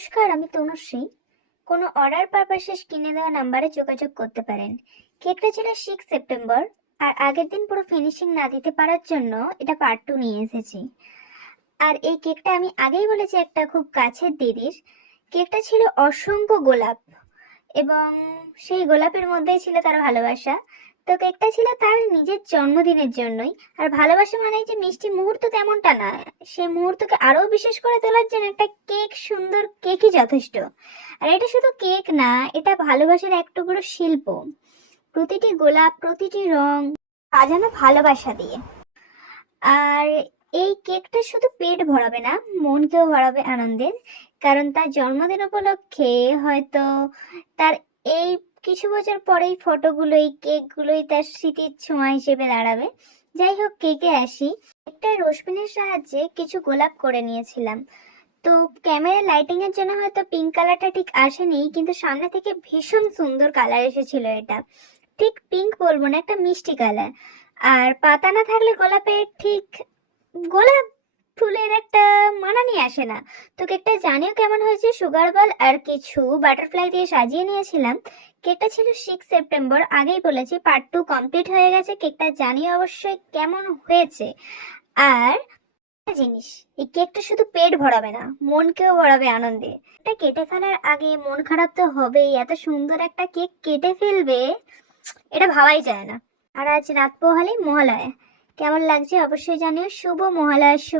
নমস্কার, আমি তনুশ্রী। কোনো অর্ডার পারপাসে স্ক্রিনে দেওয়া নাম্বারে যোগাযোগ করতে পারেন। কেকটা ছিল 6 সেপ্টেম্বর, আর আগের দিন পুরো ফিনিশিং না দিতে পারার জন্য এটা পার্ট 2 নিয়ে এসেছি। আর এই কেকটা আমি আগেই বলেছি একটা খুব কাছের দিদির। কেকটা ছিল অসংখ্য গোলাপ, এবং সেই গোলাপের মধ্যেই ছিল তার ভালোবাসা। তো কেকটা ছিল তার নিজের জন্মদিনের জন্যই। আর ভালোবাসা মানে যে মিষ্টি মুহূর্ত তেমনটা না, সেই মুহূর্তকে আরো বিশেষ করে তোলার জন্য একটা কেক, সুন্দর কেকই যথেষ্ট। আর এটা শুধু কেক না, এটা ভালোবাসার এক টুকরো শিল্প। প্রতিটি গোলাপ, প্রতিটি রং সাজানো ভালোবাসা দিয়ে। আর এই কেকটা শুধু পেট ভরাবে না, মনকেও ভরাবে আনন্দের। কারণ তার জন্মদিন উপলক্ষে হয়তো তার এই কিছু বছর পরেই ফটোগুলো, এই কেকগুলোই তার স্মৃতির ছোঁয়া হিসেবে দাঁড়াবে। যাই হোক, কেকে আসি। একটা রসপিনের সাহায্যে কিছু গোলাপ করে নিয়েছিলাম। তো ক্যামেরা লাইটিং এর জন্য হয়তো পিঙ্ক কালারটা ঠিক আসেনি, কিন্তু সামনে থেকে ভীষণ সুন্দর কালার এসেছিল। এটা ঠিক পিঙ্ক বলবো না, একটা মিষ্টি কালার। আর পাতা না থাকলে গোলাপের ঠিক গোলাপ ফুলের একটা মানানি আসে না। তো কেকটা জানিও কেমন হয়েছে। সুগার বল আর কিছু বাটারফ্লাই দিয়ে সাজিয়ে নিয়েছিলাম। কেকটা ছিল 6 সেপ্টেম্বর, আগেই বলেছি পার্ট 2 কমপ্লিট হয়ে গেছে। কেকটা জানিও অবশ্যই কেমন হয়েছে। আর একটা জিনিস, এই কেকটা শুধু পেট ভরাবে না, মনকেও ভরাবে আনন্দে। এটা কেটে ফেলার আগে মন খারাপ তো হবেই, এত সুন্দর একটা কেক কেটে ফেলবে, এটা ভাবাই যায় না। আর আজ রাত পোহালেই মহালয়া। কেমন লাগছে অবশ্যই জানিও। শুভ মহালয়ার শুভেচ্ছা।